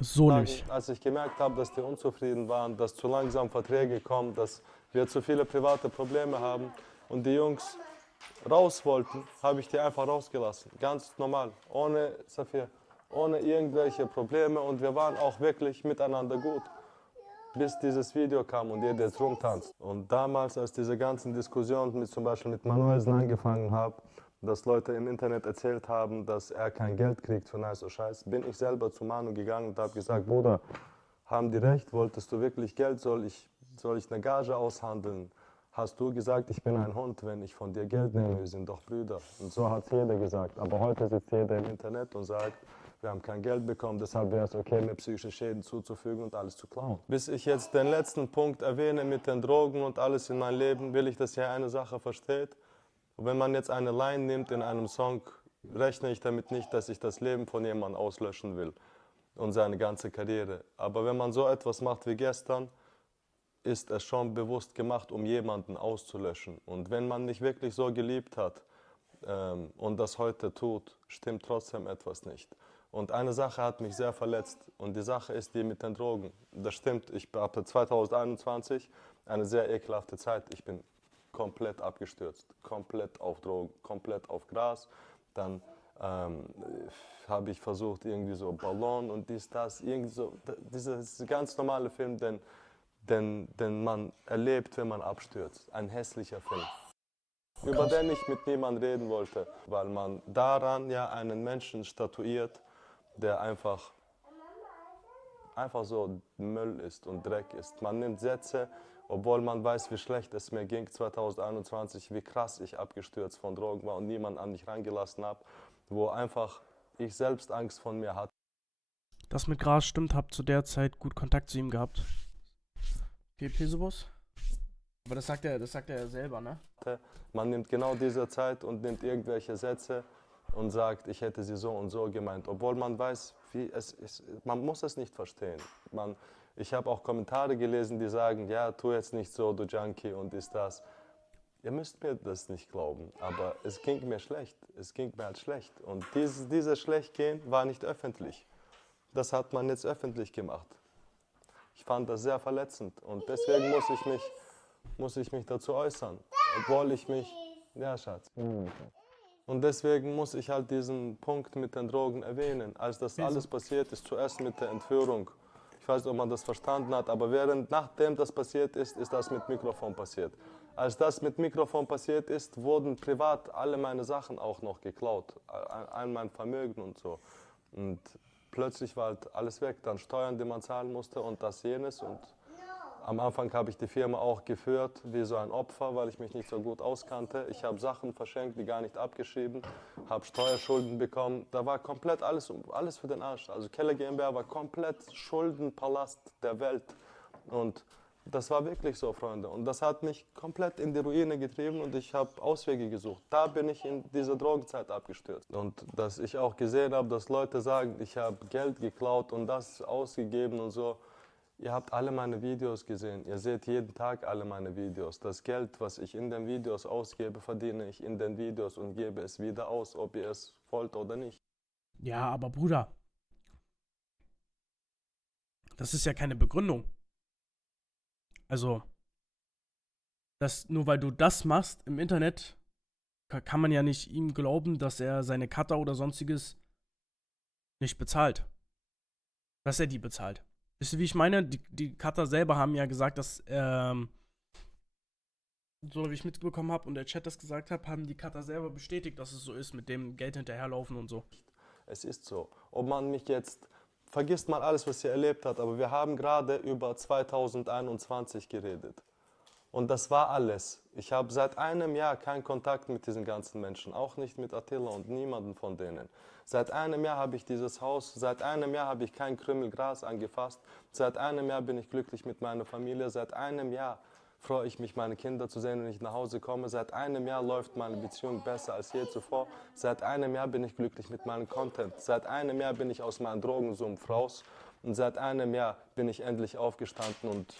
So nämlich. Als ich gemerkt habe, dass die unzufrieden waren, dass zu langsam Verträge kommen, dass wir zu viele private Probleme haben und die Jungs raus wollten, habe ich die einfach rausgelassen. Ganz normal, ohne Safir, ohne irgendwelche Probleme und wir waren auch wirklich miteinander gut. Bis dieses Video kam und jeder jetzt rumtanzt. Und damals, als diese ganzen Diskussionen mit, zum Beispiel mit Manuelsen angefangen haben, dass Leute im Internet erzählt haben, dass er kein Geld kriegt für nice Scheiß, bin ich selber zu Manu gegangen und habe gesagt, Bruder, haben die recht, wolltest du wirklich Geld, soll ich eine Gage aushandeln? Hast du gesagt, ich bin ein Hund, wenn ich von dir Geld nehme, wir sind doch Brüder. Und so hat es jeder gesagt. Aber heute sitzt jeder im Internet und sagt, wir haben kein Geld bekommen, deshalb wäre es okay, mir psychische Schäden zuzufügen und alles zu klauen. Bis ich jetzt den letzten Punkt erwähne mit den Drogen und alles in meinem Leben, will ich, dass ihr eine Sache versteht. Und wenn man jetzt eine Line nimmt in einem Song, rechne ich damit nicht, dass ich das Leben von jemandem auslöschen will und seine ganze Karriere. Aber wenn man so etwas macht wie gestern, ist es schon bewusst gemacht, um jemanden auszulöschen. Und wenn man nicht wirklich so geliebt hat und das heute tut, stimmt trotzdem etwas nicht. Und eine Sache hat mich sehr verletzt und die Sache ist die mit den Drogen. Das stimmt, ich hatte 2021 eine sehr ekelhafte Zeit. Ich bin komplett abgestürzt, komplett auf Drogen, komplett auf Gras. Dann habe ich versucht, irgendwie so Ballon und dies, das, irgendwie so, dieser ganz normale Film, den man erlebt, wenn man abstürzt. Ein hässlicher Film, über den ich mit niemandem reden wollte, weil man daran ja einen Menschen statuiert, der einfach so Müll ist und Dreck ist. Man nimmt Sätze, obwohl man weiß, wie schlecht es mir ging 2021, wie krass ich abgestürzt von Drogen war und niemand an mich rangelassen habe, wo einfach ich selbst Angst von mir hatte. Das mit Gras stimmt, hab zu der Zeit gut Kontakt zu ihm gehabt. Okay, Pesebus? Aber das sagt er ja selber, ne? Man nimmt genau diese Zeit und nimmt irgendwelche Sätze und sagt, ich hätte sie so und so gemeint, obwohl man weiß, wie es ist. Man muss es nicht verstehen. Ich habe auch Kommentare gelesen, die sagen, ja, tu jetzt nicht so, du Junkie und ist das. Ihr müsst mir das nicht glauben, aber es ging mir schlecht. Es ging mir halt schlecht. Und dieses Schlechtgehen war nicht öffentlich. Das hat man jetzt öffentlich gemacht. Ich fand das sehr verletzend und deswegen muss ich mich dazu äußern, obwohl ich mich, ja Schatz, und deswegen muss ich halt diesen Punkt mit den Drogen erwähnen. Als das alles passiert ist, zuerst mit der Entführung, ich weiß nicht, ob man das verstanden hat, aber nachdem das passiert ist, ist das mit Mikrofon passiert. Als das mit Mikrofon passiert ist, wurden privat alle meine Sachen auch noch geklaut, all mein Vermögen und so. Und plötzlich war halt alles weg, dann Steuern, die man zahlen musste und das jenes. Und am Anfang habe ich die Firma auch geführt wie so ein Opfer, weil ich mich nicht so gut auskannte. Ich habe Sachen verschenkt, die gar nicht abgeschrieben, habe Steuerschulden bekommen. Da war komplett alles für den Arsch. Also Keller GmbH war komplett Schuldenpalast der Welt. Und das war wirklich so, Freunde. Und das hat mich komplett in die Ruine getrieben und ich habe Auswege gesucht. Da bin ich in dieser Drogenzeit abgestürzt. Und dass ich auch gesehen habe, dass Leute sagen, ich habe Geld geklaut und das ausgegeben und so. Ihr habt alle meine Videos gesehen. Ihr seht jeden Tag alle meine Videos. Das Geld, was ich in den Videos ausgebe, verdiene ich in den Videos und gebe es wieder aus, ob ihr es wollt oder nicht. Ja, aber Bruder, das ist ja keine Begründung. Also, nur weil du das machst im Internet, kann man ja nicht ihm glauben, dass er seine Cutter oder sonstiges nicht bezahlt. Dass er die bezahlt. Wisst ihr, wie ich meine? Die Cutter selber haben ja gesagt, dass, so wie ich mitbekommen habe und der Chat das gesagt hat, haben die Cutter selber bestätigt, dass es so ist, mit dem Geld hinterherlaufen und so. Es ist so. Ob man mich jetzt, vergisst mal alles, was ihr erlebt habt, aber wir haben gerade über 2021 geredet. Und das war alles. Ich habe seit einem Jahr keinen Kontakt mit diesen ganzen Menschen, auch nicht mit Attila und niemanden von denen. Seit einem Jahr habe ich dieses Haus, seit einem Jahr habe ich kein Krümel Gras angefasst, seit einem Jahr bin ich glücklich mit meiner Familie, seit einem Jahr freue ich mich, meine Kinder zu sehen, wenn ich nach Hause komme. Seit einem Jahr läuft meine Beziehung besser als je zuvor. Seit einem Jahr bin ich glücklich mit meinem Content. Seit einem Jahr bin ich aus meinem Drogensumpf raus und seit einem Jahr bin ich endlich aufgestanden und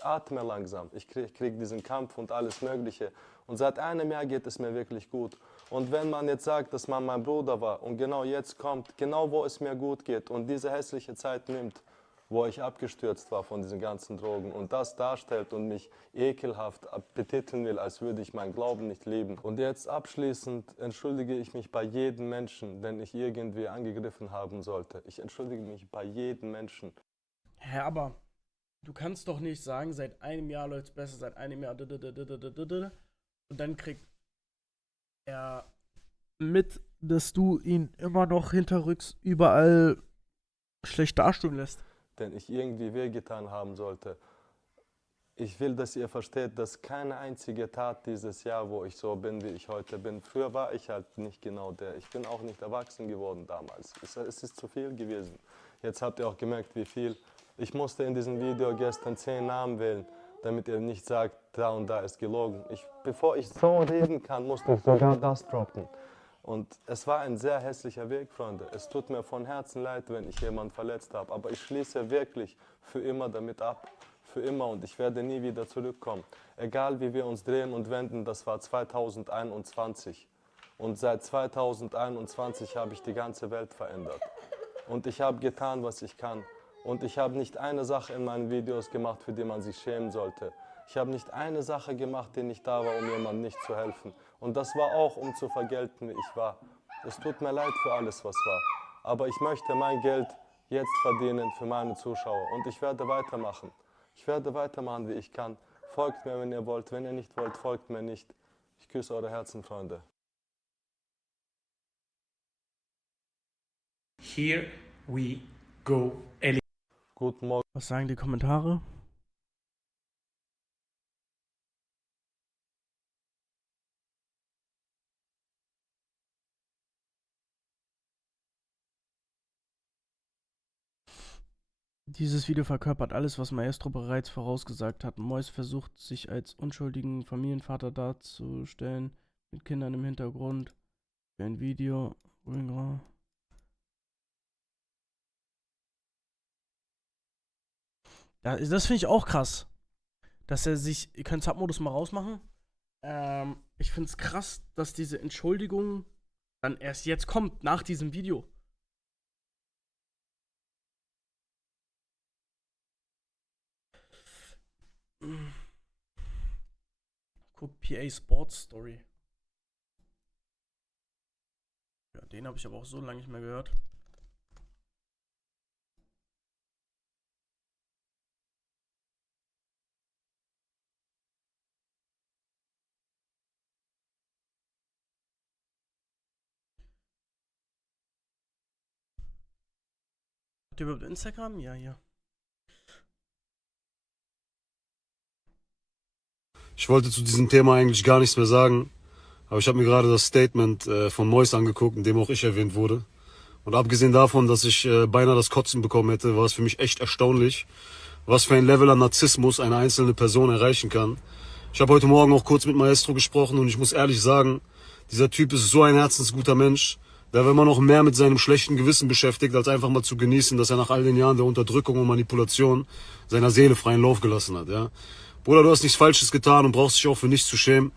atme langsam. Ich krieg diesen Kampf und alles Mögliche. Und seit einem Jahr geht es mir wirklich gut. Und wenn man jetzt sagt, dass man mein Bruder war und genau jetzt kommt, genau wo es mir gut geht und diese hässliche Zeit nimmt, wo ich abgestürzt war von diesen ganzen Drogen und das darstellt und mich ekelhaft betiteln will, als würde ich meinen Glauben nicht leben. Und jetzt abschließend entschuldige ich mich bei jedem Menschen, den ich irgendwie angegriffen haben sollte. Ich entschuldige mich bei jedem Menschen. Hä, aber du kannst doch nicht sagen, seit einem Jahr läuft es besser, seit einem Jahr und dann kriegt er mit, dass du ihn immer noch hinterrücks überall schlecht dastehen lässt. Den ich irgendwie wehgetan haben sollte. Ich will, dass ihr versteht, dass keine einzige Tat dieses Jahr, wo ich so bin, wie ich heute bin, früher war ich halt nicht genau der. Ich bin auch nicht erwachsen geworden damals. Es ist zu viel gewesen. Jetzt habt ihr auch gemerkt, wie viel. Ich musste in diesem Video gestern 10 Namen wählen, damit ihr nicht sagt, da und da ist gelogen. Bevor ich so reden kann, musste ich sogar das droppen. Und es war ein sehr hässlicher Weg, Freunde. Es tut mir von Herzen leid, wenn ich jemanden verletzt habe. Aber ich schließe wirklich für immer damit ab. Für immer. Und ich werde nie wieder zurückkommen. Egal wie wir uns drehen und wenden, das war 2021. Und seit 2021 habe ich die ganze Welt verändert. Und ich habe getan, was ich kann. Und ich habe nicht eine Sache in meinen Videos gemacht, für die man sich schämen sollte. Ich habe nicht eine Sache gemacht, die nicht da war, um jemandem nicht zu helfen. Und das war auch, um zu vergelten, wie ich war. Es tut mir leid für alles, was war. Aber ich möchte mein Geld jetzt verdienen für meine Zuschauer. Und ich werde weitermachen. Ich werde weitermachen, wie ich kann. Folgt mir, wenn ihr wollt. Wenn ihr nicht wollt, folgt mir nicht. Ich küsse eure Herzen, Freunde. Here we go. Guten Morgen. Was sagen die Kommentare? Dieses Video verkörpert alles, was Maestro bereits vorausgesagt hat. Mois versucht, sich als unschuldigen Familienvater darzustellen, mit Kindern im Hintergrund. Für ein Video. Ja, das finde ich auch krass. Dass er sich. Ihr könnt Submodus mal rausmachen. Ich finde es krass, dass diese Entschuldigung dann erst jetzt kommt, nach diesem Video. Guck, PA Sports Story. Ja, den habe ich aber auch so lange nicht mehr gehört. Habt ihr überhaupt Instagram? Ja, hier. Ich wollte zu diesem Thema eigentlich gar nichts mehr sagen, aber ich habe mir gerade das Statement von Mois angeguckt, in dem auch ich erwähnt wurde. Und abgesehen davon, dass ich beinahe das Kotzen bekommen hätte, war es für mich echt erstaunlich, was für ein Level an Narzissmus eine einzelne Person erreichen kann. Ich habe heute Morgen auch kurz mit Maestro gesprochen und ich muss ehrlich sagen, dieser Typ ist so ein herzensguter Mensch, der wenn man noch mehr mit seinem schlechten Gewissen beschäftigt, als einfach mal zu genießen, dass er nach all den Jahren der Unterdrückung und Manipulation seiner Seele freien Lauf gelassen hat. Ja? Bruder, du hast nichts Falsches getan und brauchst dich auch für nichts zu schämen.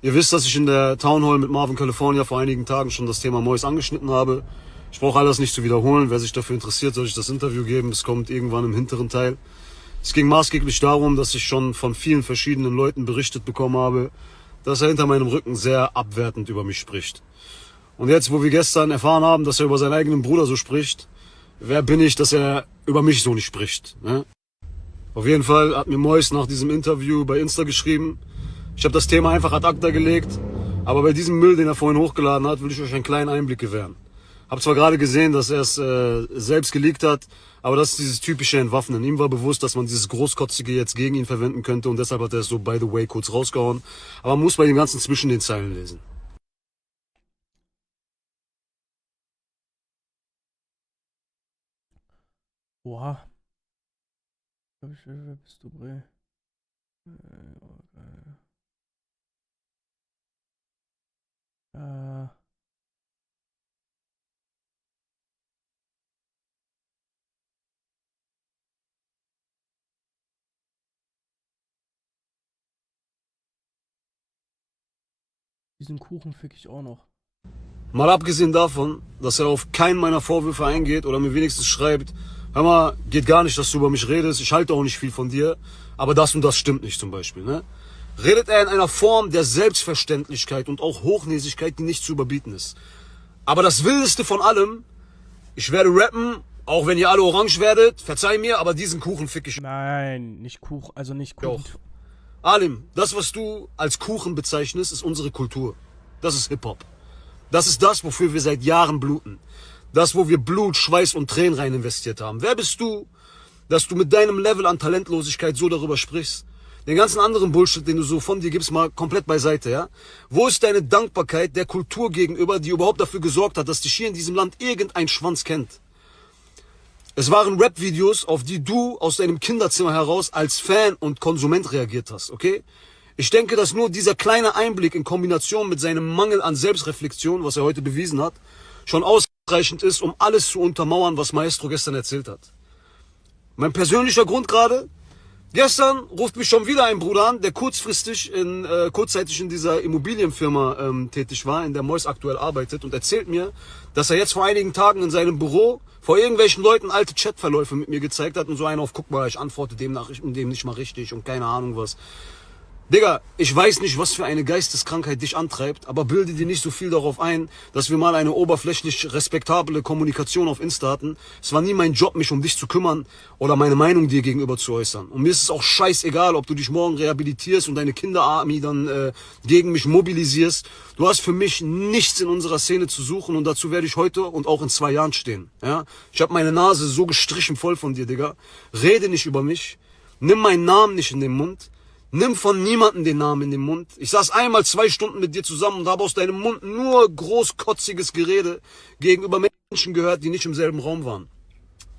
Ihr wisst, dass ich in der Town Hall mit Marvin California vor einigen Tagen schon das Thema Mois angeschnitten habe. Ich brauche alles nicht zu wiederholen. Wer sich dafür interessiert, soll ich das Interview geben. Es kommt irgendwann im hinteren Teil. Es ging maßgeblich darum, dass ich schon von vielen verschiedenen Leuten berichtet bekommen habe, dass er hinter meinem Rücken sehr abwertend über mich spricht. Und jetzt, wo wir gestern erfahren haben, dass er über seinen eigenen Bruder so spricht, wer bin ich, dass er über mich so nicht spricht? Ne? Auf jeden Fall hat mir Mois nach diesem Interview bei Insta geschrieben. Ich habe das Thema einfach ad acta gelegt, aber bei diesem Müll, den er vorhin hochgeladen hat, will ich euch einen kleinen Einblick gewähren. Hab zwar gerade gesehen, dass er es selbst geleakt hat, aber das ist dieses typische Entwaffnen. Ihm war bewusst, dass man dieses Großkotzige jetzt gegen ihn verwenden könnte und deshalb hat er es so by the way kurz rausgehauen. Aber man muss bei dem Ganzen zwischen den Zeilen lesen. Oha. Wer bist du, Bre? Diesen Kuchen fick ich auch noch. Mal abgesehen davon, dass er auf keinen meiner Vorwürfe eingeht oder mir wenigstens schreibt, hör mal, geht gar nicht, dass du über mich redest, ich halte auch nicht viel von dir, aber das und das stimmt nicht zum Beispiel, ne? Redet er in einer Form der Selbstverständlichkeit und auch Hochnäsigkeit, die nicht zu überbieten ist. Aber das Wildeste von allem, ich werde rappen, auch wenn ihr alle orange werdet, verzeih mir, aber diesen Kuchen fick ich. Nein, nicht Kuchen, also nicht Kuchen. Auch. Alim, das, was du als Kuchen bezeichnest, ist unsere Kultur. Das ist Hip-Hop. Das ist das, wofür wir seit Jahren bluten. Das, wo wir Blut, Schweiß und Tränen rein investiert haben. Wer bist du, dass du mit deinem Level an Talentlosigkeit so darüber sprichst? Den ganzen anderen Bullshit, den du so von dir gibst, mal komplett beiseite, ja? Wo ist deine Dankbarkeit der Kultur gegenüber, die überhaupt dafür gesorgt hat, dass dich hier in diesem Land irgendein Schwanz kennt? Es waren Rap-Videos, auf die du aus deinem Kinderzimmer heraus als Fan und Konsument reagiert hast, okay? Ich denke, dass nur dieser kleine Einblick in Kombination mit seinem Mangel an Selbstreflexion, was er heute bewiesen hat, schon ausreichend ist, um alles zu untermauern, was Maestro gestern erzählt hat. Mein persönlicher Grund gerade: Gestern ruft mich schon wieder ein Bruder an, der kurzzeitig in dieser Immobilienfirma tätig war, in der Mois aktuell arbeitet, und erzählt mir, dass er jetzt vor einigen Tagen in seinem Büro vor irgendwelchen Leuten alte Chatverläufe mit mir gezeigt hat und so einen auf, guck mal, ich antworte dem nicht mal richtig und keine Ahnung was. Digga, ich weiß nicht, was für eine Geisteskrankheit dich antreibt, aber bilde dir nicht so viel darauf ein, dass wir mal eine oberflächlich respektable Kommunikation auf Insta hatten. Es war nie mein Job, mich um dich zu kümmern oder meine Meinung dir gegenüber zu äußern. Und mir ist es auch scheißegal, ob du dich morgen rehabilitierst und deine Kinderarmee dann gegen mich mobilisierst. Du hast für mich nichts in unserer Szene zu suchen, und dazu werde ich heute und auch in 2 Jahren stehen. Ja? Ich habe meine Nase so gestrichen voll von dir, Digga. Rede nicht über mich. Nimm meinen Namen nicht in den Mund. Nimm von niemandem den Namen in den Mund. Ich saß einmal 2 Stunden mit dir zusammen und habe aus deinem Mund nur großkotziges Gerede gegenüber Menschen gehört, die nicht im selben Raum waren.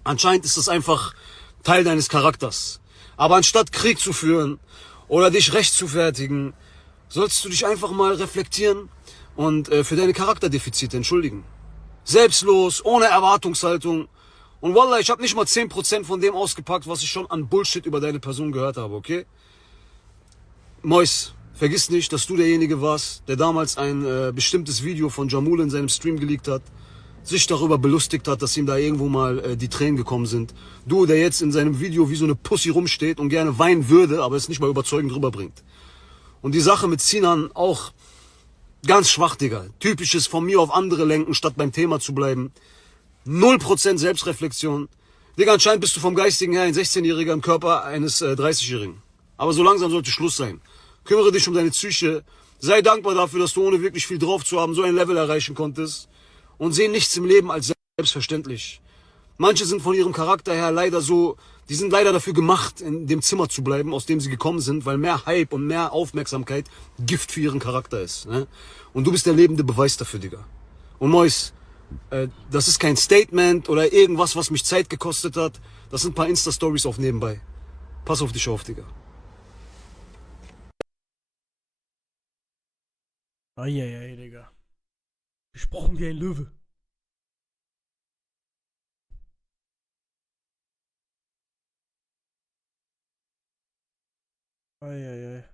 Anscheinend ist das einfach Teil deines Charakters. Aber anstatt Krieg zu führen oder dich rechtfertigen, sollst du dich einfach mal reflektieren und für deine Charakterdefizite entschuldigen. Selbstlos, ohne Erwartungshaltung. Und Wallah, ich habe nicht mal 10% von dem ausgepackt, was ich schon an Bullshit über deine Person gehört habe, okay? Mois, vergiss nicht, dass du derjenige warst, der damals ein bestimmtes Video von Jamul in seinem Stream geleakt hat, sich darüber belustigt hat, dass ihm da irgendwo mal die Tränen gekommen sind. Du, der jetzt in seinem Video wie so eine Pussy rumsteht und gerne weinen würde, aber es nicht mal überzeugend rüberbringt. Und die Sache mit Sinan auch ganz schwach, Digga. Typisches von mir auf andere lenken, statt beim Thema zu bleiben. 0% Selbstreflexion. Digga, anscheinend bist du vom Geistigen her ein 16-Jähriger im Körper eines 30-Jährigen. Aber so langsam sollte Schluss sein. Kümmere dich um deine Psyche. Sei dankbar dafür, dass du ohne wirklich viel drauf zu haben so ein Level erreichen konntest. Und seh nichts im Leben als selbstverständlich. Manche sind von ihrem Charakter her leider so, die sind leider dafür gemacht, in dem Zimmer zu bleiben, aus dem sie gekommen sind, weil mehr Hype und mehr Aufmerksamkeit Gift für ihren Charakter ist. Ne? Und du bist der lebende Beweis dafür, Digga. Und Mois, das ist kein Statement oder irgendwas, was mich Zeit gekostet hat. Das sind ein paar Insta-Stories auf nebenbei. Pass auf dich auf, Digga. Eieiei, Digga. Gesprochen wie ein Löwe. Eieiei.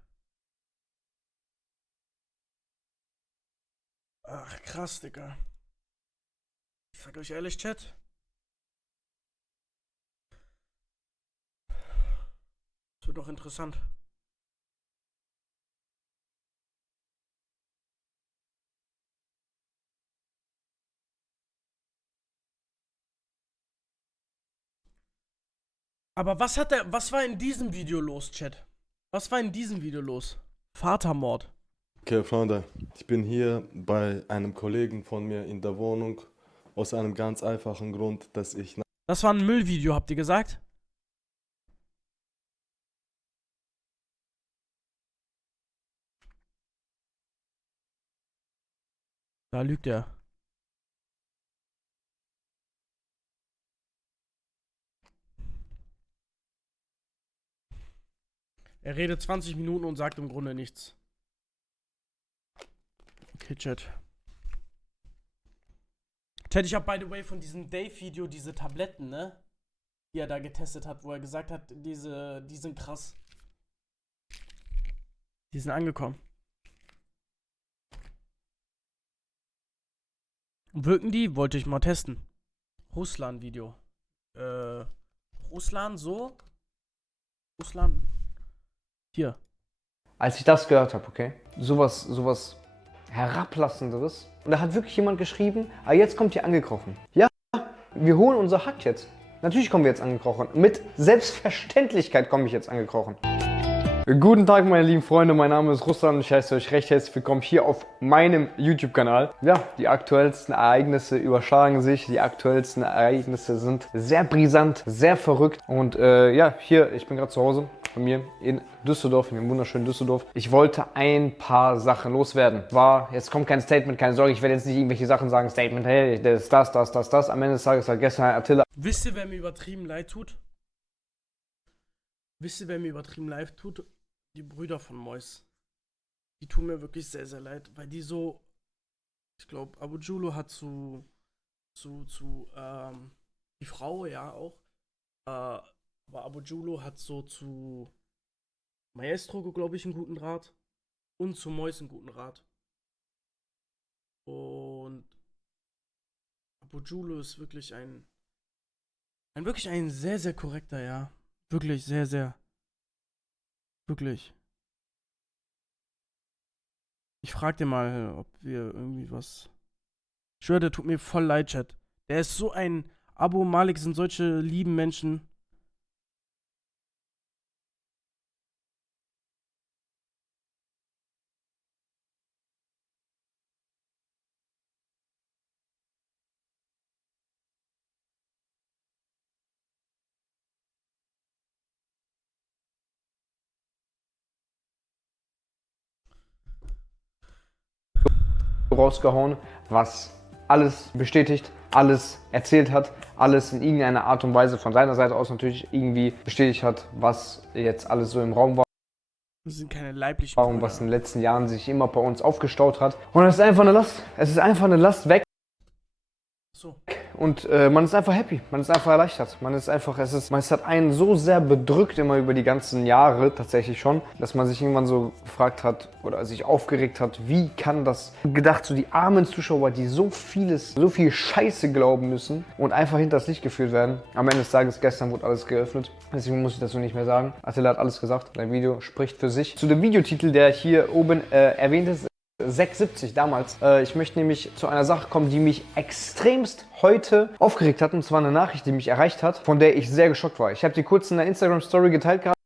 Ach, krass, Digga. Ich sag euch ehrlich, Chat. Das wird doch interessant. Aber was war in diesem Video los, Chat? Was war in diesem Video los? Vatermord. Okay, Freunde, ich bin hier bei einem Kollegen von mir in der Wohnung aus einem ganz einfachen Grund, dass ich... Das war ein Müllvideo, habt ihr gesagt? Da lügt er. Er redet 20 Minuten und sagt im Grunde nichts. Okay, Chat. Chat, ich habe by the way von diesem Dave-Video diese Tabletten, ne? Die er da getestet hat, wo er gesagt hat, die sind krass. Die sind angekommen. Wirken die? Wollte ich mal testen. Russland-Video. Russland so? Russland. Hier. Als ich das gehört habe, okay, sowas Herablassenderes. Und da hat wirklich jemand geschrieben, ah, jetzt kommt ihr angekrochen. Ja, wir holen unser Hack jetzt. Natürlich kommen wir jetzt angekrochen. Mit Selbstverständlichkeit komme ich jetzt angekrochen. Guten Tag, meine lieben Freunde, mein Name ist Russland und ich heiße euch recht herzlich willkommen hier auf meinem YouTube-Kanal. Ja, die aktuellsten Ereignisse überschlagen sich, die aktuellsten Ereignisse sind sehr brisant, sehr verrückt und ja, hier, ich bin gerade zu Hause bei mir in Düsseldorf, in dem wunderschönen Düsseldorf. Ich wollte ein paar Sachen loswerden. Jetzt kommt kein Statement, keine Sorge, ich werde jetzt nicht irgendwelche Sachen sagen, Statement, hey, das ist das. Am Ende des Tages hat gestern Attila... Wisst ihr, wer mir übertrieben leid tut? Wisst ihr, wer mir übertrieben leid tut? Die Brüder von Mois. Die tun mir wirklich sehr, sehr leid, weil die so, ich glaube, Abu Julu hat die Frau, ja, auch, aber Abu Julu hat so zu Maestro, glaube ich, einen guten Draht und zu Mois einen guten Draht. Und Abu Julu ist wirklich wirklich ein sehr, sehr korrekter, ja. Wirklich sehr, sehr. Wirklich. Ich frag den mal, ob wir irgendwie was. Ich schwöre, der tut mir voll leid, Chat. Der ist so ein. Abu und Malik sind solche lieben Menschen. rausgehauen, was alles bestätigt, alles erzählt hat, alles in irgendeiner Art und Weise von seiner Seite aus natürlich irgendwie bestätigt hat, was jetzt alles so im Raum war. Das sind keine leiblichen Und was in den letzten Jahren sich immer bei uns aufgestaut hat. Und es ist einfach eine Last. Es ist einfach eine Last weg. So. Und man ist einfach happy, man ist einfach erleichtert. Man hat einen so sehr bedrückt immer über die ganzen Jahre tatsächlich schon, dass man sich irgendwann so gefragt hat oder sich aufgeregt hat, wie kann das gedacht, so die armen Zuschauer, die so viel Scheiße glauben müssen und einfach hinters Licht geführt werden. Am Ende des Tages, gestern wurde alles geöffnet, deswegen muss ich dazu nicht mehr sagen. Attila hat alles gesagt, dein Video spricht für sich. Zu dem Videotitel, der hier oben erwähnt ist, 670 damals. Ich möchte nämlich zu einer Sache kommen, die mich extremst heute aufgeregt hat. Und zwar eine Nachricht, die mich erreicht hat, von der ich sehr geschockt war. Ich habe die kurz in der Instagram-Story geteilt gehabt.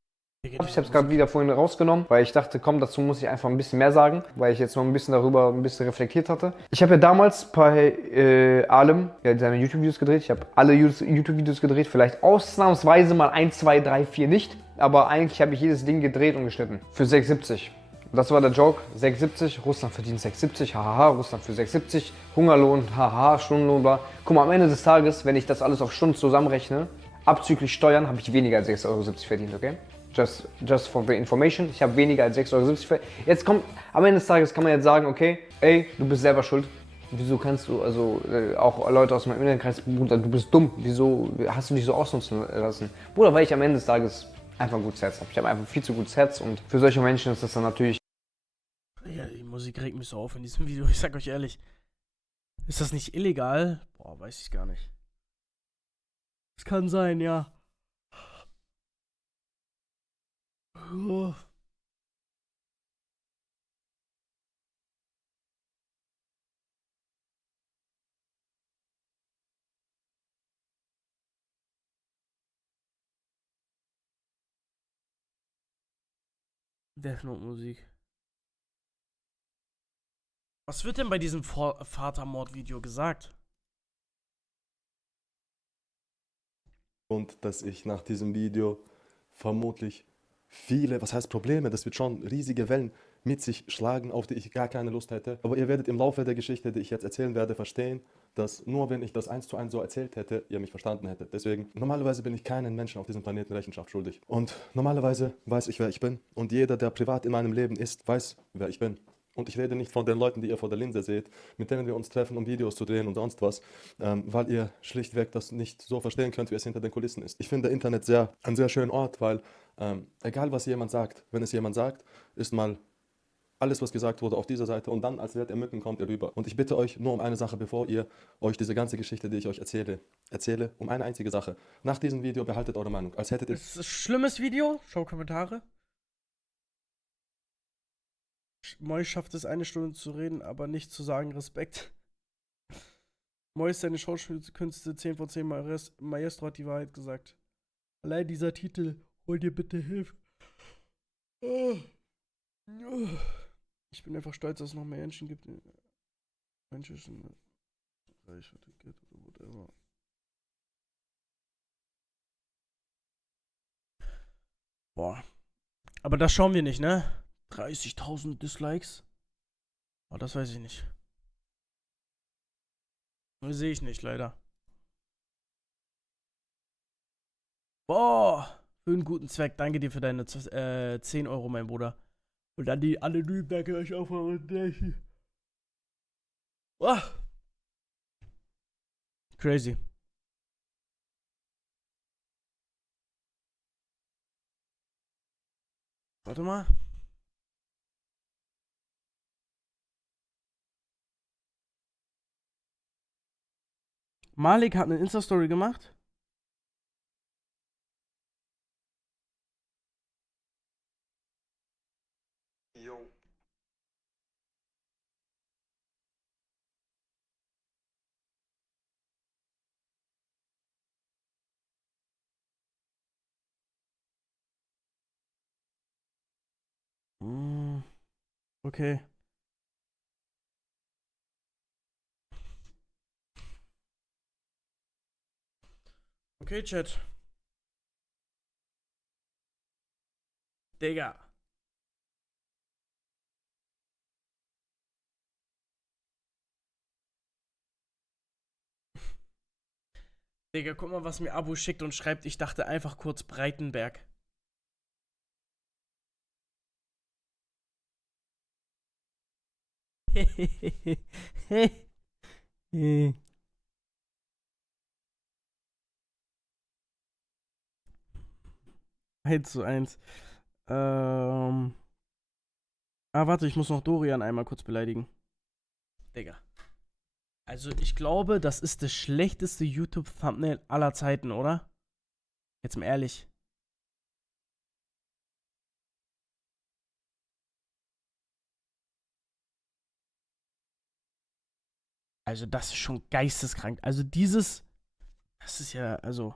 Ich habe es gerade wieder vorhin rausgenommen, weil ich dachte, komm, dazu muss ich einfach ein bisschen mehr sagen, weil ich jetzt noch ein bisschen darüber reflektiert hatte. Ich habe ja damals bei Alem seine YouTube-Videos gedreht. Ich habe alle YouTube-Videos gedreht, vielleicht ausnahmsweise mal 1, 2, 3, 4 nicht. Aber eigentlich habe ich jedes Ding gedreht und geschnitten. Für 670. Das war der Joke, 6,70, Russland verdient 6,70, hahaha, Russland für 6,70, Hungerlohn, haha, Stundenlohn, bla. Guck mal, am Ende des Tages, wenn ich das alles auf Stunden zusammenrechne, abzüglich Steuern, habe ich weniger als 6,70 € verdient, okay? Just for the information, ich habe weniger als 6,70 € verdient. Jetzt kommt, am Ende des Tages kann man jetzt sagen, okay, ey, du bist selber schuld. Wieso kannst du, also auch Leute aus meinem Innenkreis, Bruder, du bist dumm, wieso hast du dich so ausnutzen lassen? Bruder, weil ich am Ende des Tages einfach ein gutes Herz habe. Ich habe einfach viel zu gutes Herz und für solche Menschen ist das dann natürlich... Ja, die Musik regt mich so auf in diesem Video, ich sag euch ehrlich. Ist das nicht illegal? Boah, weiß ich gar nicht. Es kann sein, ja. Oh. Death Note Musik. Was wird denn bei diesem Vatermord-Video gesagt? Und dass ich nach diesem Video vermutlich viele, was heißt Probleme, das wird schon riesige Wellen mit sich schlagen, auf die ich gar keine Lust hätte. Aber ihr werdet im Laufe der Geschichte, die ich jetzt erzählen werde, verstehen, dass nur wenn ich das 1:1 so erzählt hätte, ihr mich verstanden hättet. Deswegen, normalerweise bin ich keinen Menschen auf diesem Planeten Rechenschaft schuldig. Und normalerweise weiß ich, wer ich bin. Und jeder, der privat in meinem Leben ist, weiß, wer ich bin. Und ich rede nicht von den Leuten, die ihr vor der Linse seht, mit denen wir uns treffen, um Videos zu drehen und sonst was, weil ihr schlichtweg das nicht so verstehen könnt, wie es hinter den Kulissen ist. Ich finde Internet einen sehr schönen Ort, weil egal was jemand sagt, wenn es jemand sagt, ist mal alles, was gesagt wurde, auf dieser Seite und dann, als wird er Mücken, kommt er rüber. Und ich bitte euch nur um eine Sache, bevor ihr euch diese ganze Geschichte, die ich euch erzähle, um eine einzige Sache. Nach diesem Video behaltet eure Meinung, als hättet ihr... Das ist ein schlimmes Video. Schau Kommentare. Mois schafft es, 1 Stunde zu reden, aber nicht zu sagen Respekt. Mois, seine Schauspielkünste 10 von 10 Maestro hat die Wahrheit gesagt. Allein dieser Titel, hol dir bitte Hilfe. Ich bin einfach stolz, dass es noch mehr Menschen gibt. Menschen, Reichweite geht oder whatever. Boah. Aber das schauen wir nicht, ne? 30.000 Dislikes? Oh, das weiß ich nicht. Das sehe ich nicht, leider. Boah. Für einen guten Zweck. Danke dir für deine 10 Euro, mein Bruder. Und dann die anonym, danke euch auch mal. Oh. Crazy. Warte mal. Malik hat eine Insta-Story gemacht. Jo. Okay. Okay, Chat. Digga. Digga, guck mal, was mir Abu schickt und schreibt, ich dachte einfach kurz Breitenberg. Eins zu eins. Warte, ich muss noch Dorian einmal kurz beleidigen. Digga. Also, ich glaube, das ist das schlechteste YouTube-Thumbnail aller Zeiten, oder? Jetzt mal ehrlich. Also, das ist schon geisteskrank. Also, dieses. Das ist ja, also.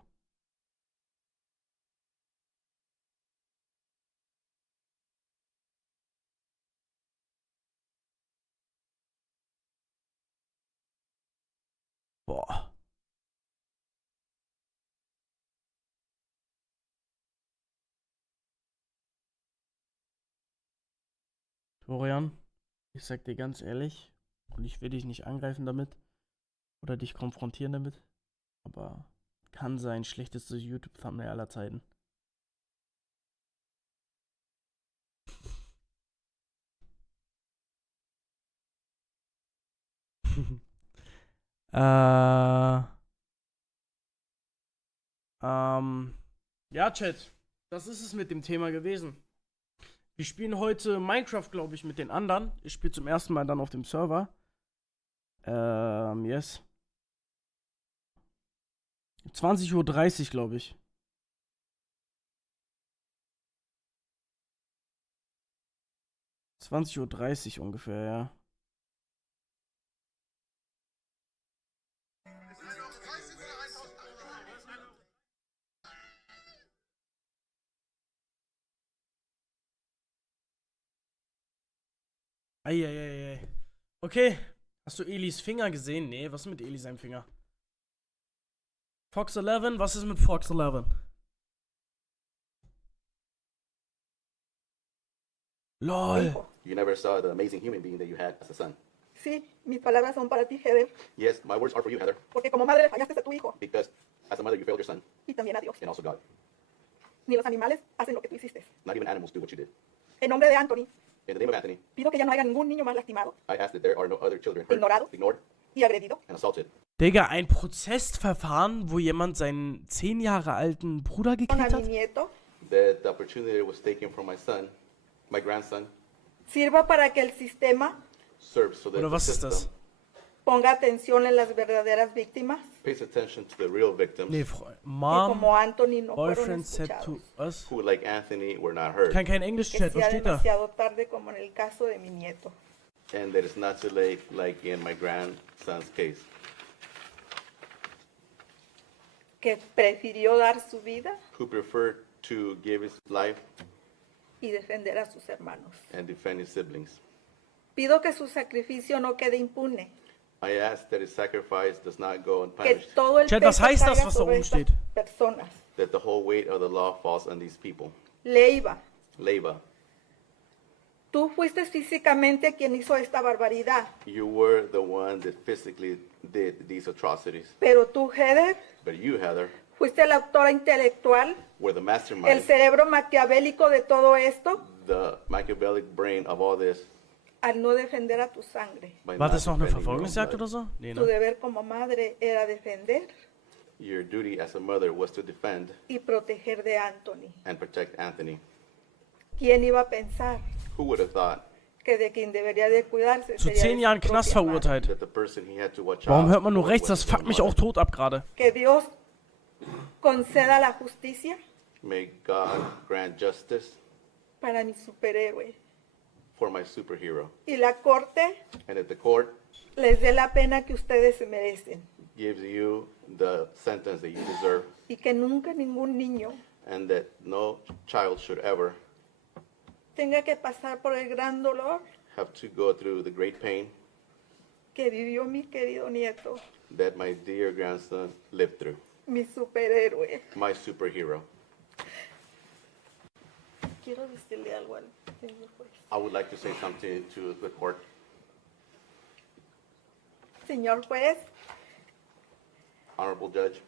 Boah. Dorian, ich sag dir ganz ehrlich, und ich will dich nicht angreifen damit oder dich konfrontieren damit, aber kann sein schlechtestes YouTube-Thumbnail aller Zeiten. Ja, Chat, das ist es mit dem Thema gewesen. Wir spielen heute Minecraft, glaube ich, mit den anderen. Ich spiele zum ersten Mal dann auf dem Server. Yes. 20:30 Uhr, glaube ich. 20:30 Uhr ungefähr, ja. Eieiei. Okay. Hast du Elis Finger gesehen? Nee, was ist mit Eli seinem Finger? Fox 11, was ist mit Fox 11? LOL. You never saw the amazing human being that you had as a son. Sí, mis palabras son para ti, Heather, Yes, my words are for you, Heather, porque como madre le fallaste a tu hijo because as a mother you failed your son y también a Dios. and also God. Ni los animales hacen lo que tú hiciste. Not even animals do what you did. En nombre de Anthony, In the name of Anthony, pido que ya no haya ningún niño más lastimado I ask that there are no other children hurt, Ignorado. ignored, y agredido. and assaulted. Digga, ein Prozessverfahren, wo jemand seinen 10 Jahre alten Bruder Con a gekillt mi hat? nieto That the opportunity was taken from my son, my grandson, sirva para que el sistema serves so that Oder the was ist system das? ponga atención en las verdaderas víctimas pays attention to the real victims Nee, que Mom, como Anthony no fueron Boyfriend said to escuchados. us. who, like Anthony, were not Ich heard, kann kein Englisch, Que Chat, was sea steht da? demasiado tarde como en el caso de mi nieto. and that it's not too late, like in my grandson's case, Que prefirió dar su vida who preferred to give his life y defender a sus hermanos. and defend his siblings. Pido que su sacrificio no quede impune. I ask that his sacrifice does not go Que unpunished, todo el Chat, peso was heißt das, caiga was da sobre oben estas steht? personas. that the whole weight of the law falls on these people. Leiva, Leva, tú fuiste físicamente quien hizo esta barbaridad, you were the one that physically did these atrocities, pero tú, Heather, but you, Heather, fuiste la autora intelectual, were the el mastermind, cerebro maquiavélico de todo esto, the Machiavellic brain of all this. al no defender a tu sangre. By War not das noch eine defending your own Verfolgungsjagd blood. oder so? Nee, Tu ne? deber como madre era defender Your duty as a mother was to defend y proteger de Anthony. and protect Anthony. ¿Quién iba a pensar Who would have thought que de quien debería de cuidarse Zu sería 10 de Jahren su Knast propia madre? verurteilt. that the person he had to watch Warum out hört man nur for rechts? was Das his fuckt own mich auch mother? tot ab gerade. Que Dios conceda la justicia May God grant justice para mi superhéroe for my superhero, y la corte and that the court les dé la pena que ustedes se merecen gives you the sentence that you deserve, y que nunca ningún niño and that no child should ever tenga que pasar por el gran dolor have to go through the great pain que vivió mi querido nieto, that my dear grandson lived through, mi superhéroe. my superhero. Quiero decirle algo al señor juez. I would like to say something to the court. Señor juez, Honorable Judge,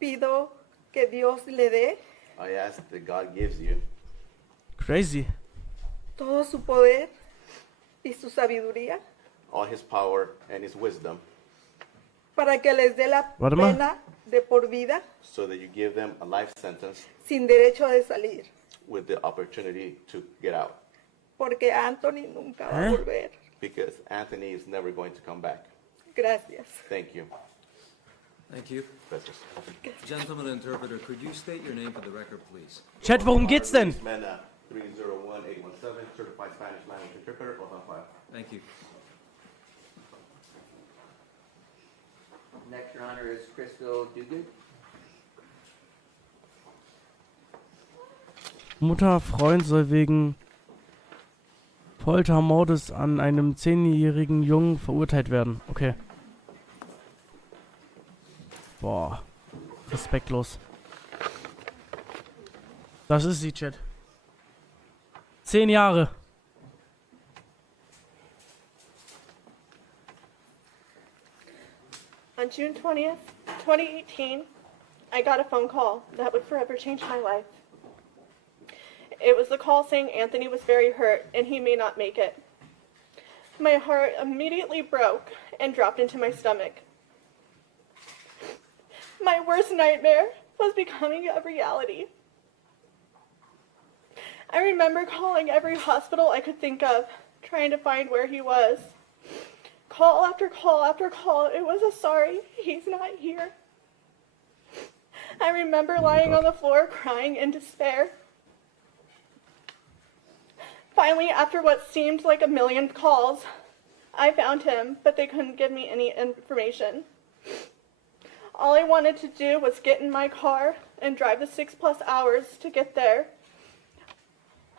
pido que Dios le dé I ask that God gives you Crazy. todo su poder y su sabiduría all his power and his wisdom para que les dé la Warte mal. pena de por vida so that you give them a life sentence sin derecho de salir, with the opportunity to get out, porque Anthony nunca va a volver. because Anthony is never going to come back. Gracias. Thank you. Thank you. Gracias. Gentleman interpreter, could you state your name for the record, please? Chat, worum geht's denn? Mena 301817, certified Spanish language interpreter, oath on file. Thank you. Next, Your Honor, is Crystal Duguid. Mutter, Freund soll wegen Foltermordes an einem 10-jährigen Jungen verurteilt werden. Okay. Boah. Respektlos. Das ist sie, Chat. 10 Jahre. On June 20th, 2018, I got a phone call that would forever change my life. It was the call saying Anthony was very hurt and he may not make it. My heart immediately broke and dropped into my stomach. My worst nightmare was becoming a reality. I remember calling every hospital I could think of, trying to find where he was. Call after call after call, it was a sorry, he's not here. I remember lying on the floor crying in despair. Finally, after what seemed like 1,000,000 calls, I found him, but they couldn't give me any information. All I wanted to do was get in my car and drive the 6+ hours to get there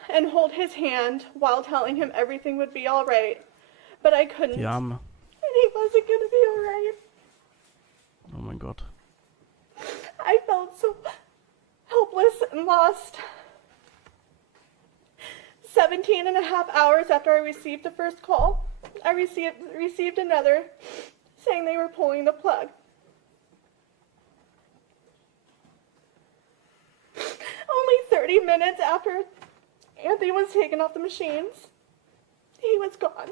and hold his hand while telling him everything would be all right, but I couldn't. Die Arme. And he wasn't going to be all right. Oh mein Gott. I felt so helpless and lost. 17.5 hours after I received the first call, I received another saying they were pulling the plug. Only 30 minutes after Anthony was taken off the machines, he was gone.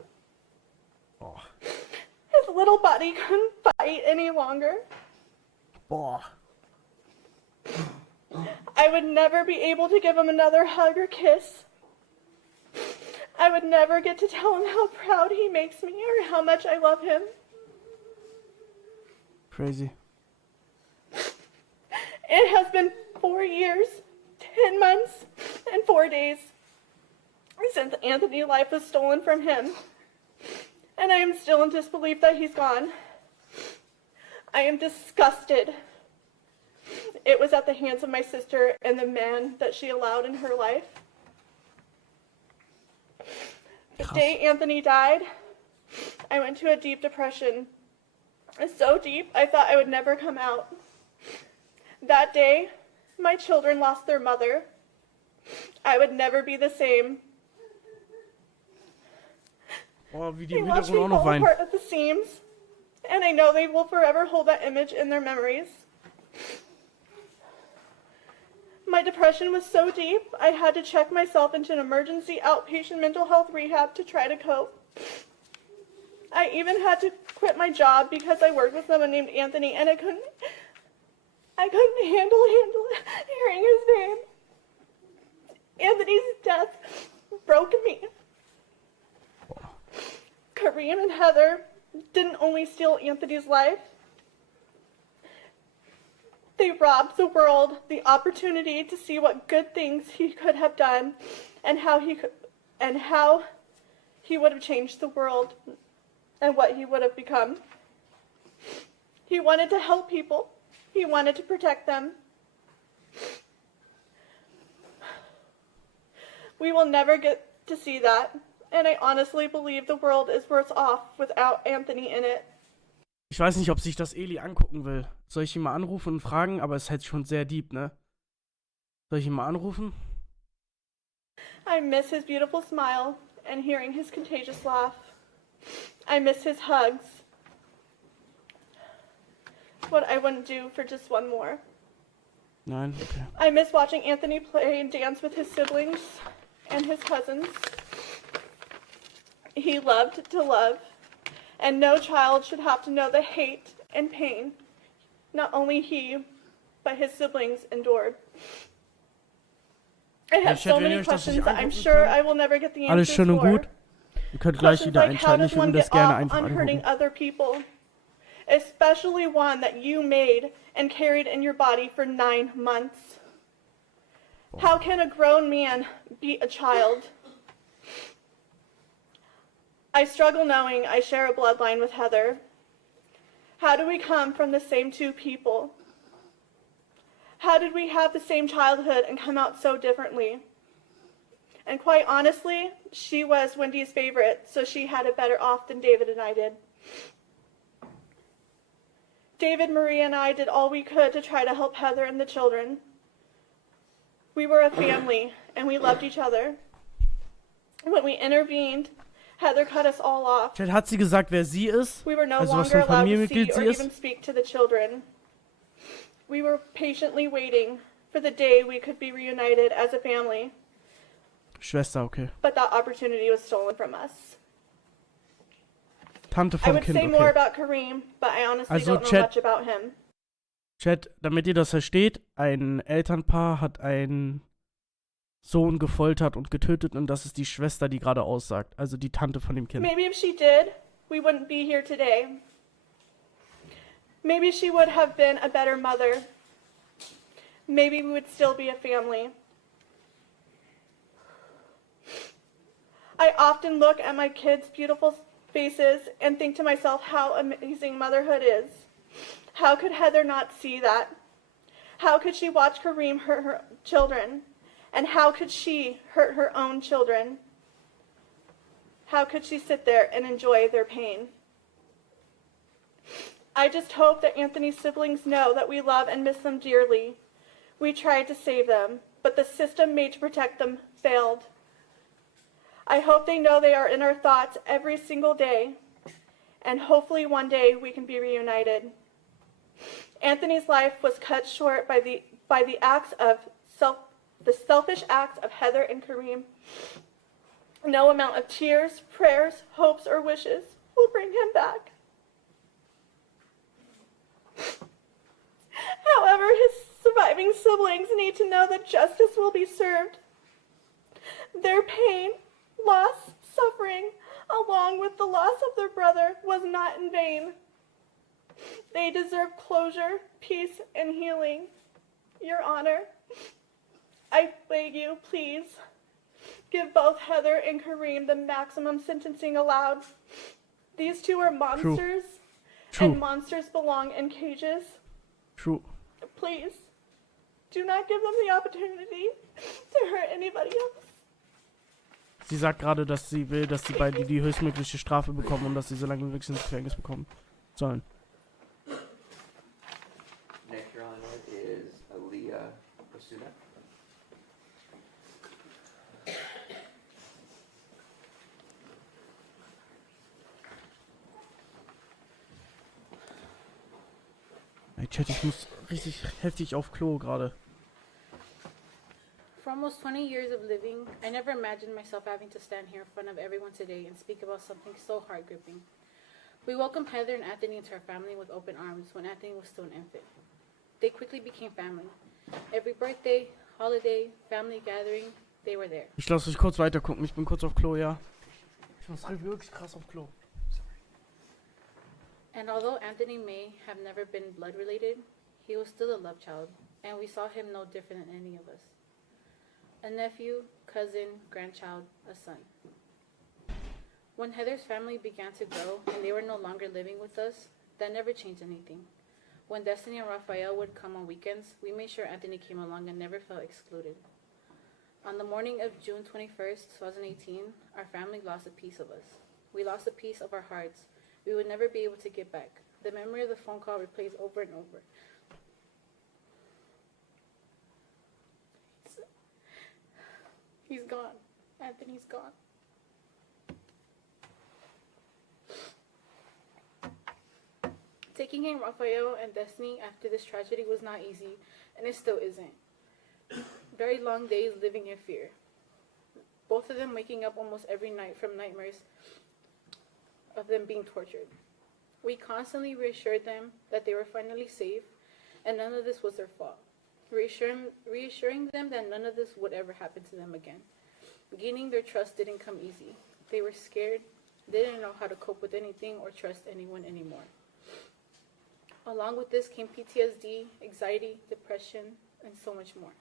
Boah. His little body couldn't fight any longer. Boah. I would never be able to give him another hug or kiss. I would never get to tell him how proud he makes me or how much I love him. Crazy. It has been 4 years, 10 months, and 4 days since Anthony's life was stolen from him, and I am still in disbelief that he's gone. I am disgusted. It was at the hands of my sister and the man that she allowed in her life. The day Anthony died, I went to a deep depression. So deep, I thought I would never come out. That day, my children lost their mother. I would never be the same. Oh, wie die They im watched me Hintergrund auch noch fall weinen. apart at the seams, and I know they will forever hold that image in their memories. My depression was so deep, I had to check myself into an emergency outpatient mental health rehab to try to cope. I even had to quit my job because I worked with someone named Anthony, and I couldn't handle hearing his name. Anthony's death broke me. Kareem and Heather didn't only steal Anthony's life, they robbed the world the opportunity to see what good things he could have done and how he would have changed the world and what he would have become. He wanted to help people. He wanted to protect them. We will never get to see that, and I honestly believe the world is worse off without Anthony in it. Ich weiß nicht, ob sich das Eli angucken will. Soll ich ihn mal anrufen und fragen? Aber es ist halt schon sehr deep, ne? Soll ich ihn mal anrufen? I miss his beautiful smile and hearing his contagious laugh. I miss his hugs. What I wouldn't do for just one more. Nein, okay. I miss watching Anthony play and dance with his siblings and his cousins. He loved to love, and no child should have to know the hate and pain not only he, but his siblings endured. I have so many questions that I'm sure I will never get the Alles answers schön und for. gut. Ihr könnt gleich Questions wieder like, how einschalten. does Ich würde one mir das get gerne off einfach on hurting angucken. other people? Especially one that you made and carried in your body for 9 months. How can a grown man beat a child? I struggle knowing I share a bloodline with Heather. How do we come from the same two people? How did we have the same childhood and come out so differently? And quite honestly, she was Wendy's favorite, so she had it better off than David and I did. David, Maria, and I did all we could to try to help Heather and the children. We were a family, and we loved each other. When we intervened, Heather cut us all off. Vielleicht hat sie gesagt, wer sie ist. We were no Also was für longer ein allowed to see Familienmitglied or sie ist. even speak to the children. We were patiently waiting for the day we could be reunited as a family, Schwester, okay. but that opportunity was stolen from us. Tante I vom would Kind, say more okay. about Kareem, but I honestly Also, don't know Chat- much about him. Chat, damit ihr das versteht, ein Elternpaar hat einen Sohn gefoltert und getötet und das ist die Schwester, die gerade aussagt. Also die Tante von dem Kind. Maybe if she did, we wouldn't be here today. Maybe she would have been a better mother. Maybe we would still be a family. I often look at my kids' beautiful faces and think to myself how amazing motherhood is. How could Heather not see that? How could she watch Kareem hurt her children? And how could she hurt her own children? How could she sit there and enjoy their pain? I just hope that Anthony's siblings know that we love and miss them dearly. We tried to save them, but the system made to protect them failed. I hope they know they are in our thoughts every single day, and hopefully one day we can be reunited. Anthony's life was cut short by the selfish acts of Heather and Kareem. No amount of tears, prayers, hopes, or wishes will bring him back. However, his surviving siblings need to know that justice will be served. Their pain, loss, suffering, along with the loss of their brother, was not in vain. They deserve closure, peace, and healing. Your Honor, I beg you, please, give both Heather and Kareem the maximum sentencing allowed. These two are monsters, and monsters belong in cages. True. Please, do not give them the opportunity to hurt anybody else. Sie sagt gerade, dass sie will, dass die beiden die höchstmögliche Strafe bekommen und dass sie so lange wie möglich ins Gefängnis bekommen sollen. Next you're on it is Aaliyah Osuna. Hey Chat, ich muss richtig heftig auf Klo gerade. For almost 20 years of living, I never imagined myself having to stand here in front of everyone today and speak about something so heart-gripping. We welcomed Heather and Anthony into our family with open arms when Anthony was still an infant. They quickly became family. Every birthday, holiday, family gathering, they were there. Ich lasse euch kurz weiter gucken, ich bin kurz auf Klo, ja. Ich muss halt wirklich krass auf Klo. And although Anthony may have never been blood-related, he was still a love child, and we saw him no different than any of us. A nephew, cousin, grandchild, a son. When Heather's family began to grow and they were no longer living with us, that never changed anything. When Destiny and Raphael would come on weekends, we made sure Anthony came along and never felt excluded. On the morning of June 21st, 2018, our family lost a piece of us. We lost a piece of our hearts. We would never be able to get back. The memory of the phone call replays over and over. He's gone. Anthony's gone. Taking in Raphael and Destiny after this tragedy was not easy, and it still isn't. Very long days living in fear. Both of them waking up almost every night from nightmares of them being tortured. We constantly reassured them that they were finally safe and none of this was their fault. Reassuring them that none of this would ever happen to them again. Gaining their trust didn't come easy. They were scared, didn't know how to cope with anything or trust anyone anymore. Along with this came PTSD, anxiety, depression, and so much more.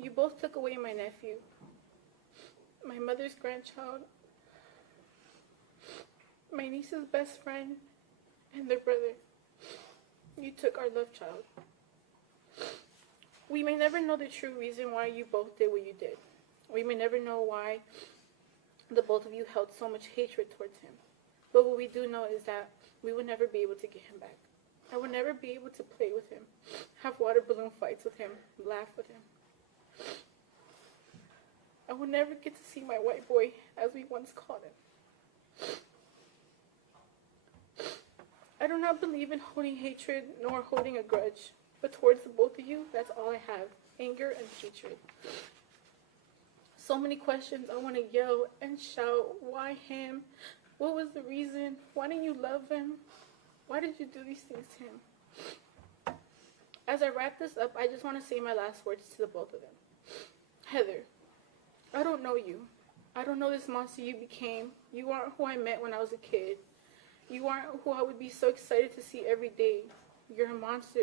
You both took away my nephew, my mother's grandchild, my niece's best friend, and their brother. You took our love child. We may never know the true reason why you both did what you did. We may never know why the both of you held so much hatred towards him. But what we do know is that we would never be able to get him back. I would never be able to play with him, have water balloon fights with him, laugh with him. I would never get to see my white boy, as we once called him. I do not believe in holding hatred nor holding a grudge, but towards the both of you, that's all I have, anger and hatred. So many questions I want to yell and shout. Why him? What was the reason? Why didn't you love him? Why did you do these things to him? As I wrap this up, I just want to say my last words to the both of them. Heather, I don't know you. I don't know this monster you became. You aren't who I met when I was a kid. You aren't who I would be so excited to see every day. You're a monster.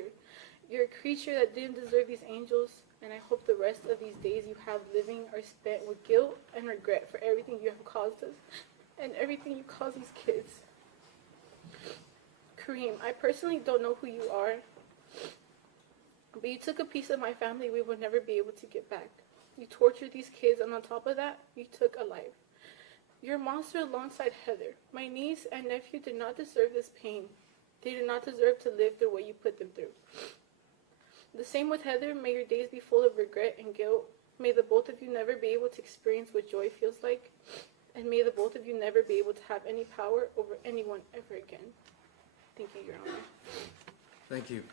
You're a creature that didn't deserve these angels, and I hope the rest of these days you have living are spent with guilt and regret for everything you have caused us and everything you caused these kids. Kareem, I personally don't know who you are, but you took a piece of my family we would never be able to get back. You tortured these kids, and on top of that, you took a life. You're a monster alongside Heather. My niece and nephew did not deserve this pain. They did not deserve to live the way you put them through. The same with Heather. May your days be full of regret and guilt. May the both of you never be able to experience what joy feels like. And may the both of you never be able to have any power over anyone ever again. Thank you, Your Honor. Thank you.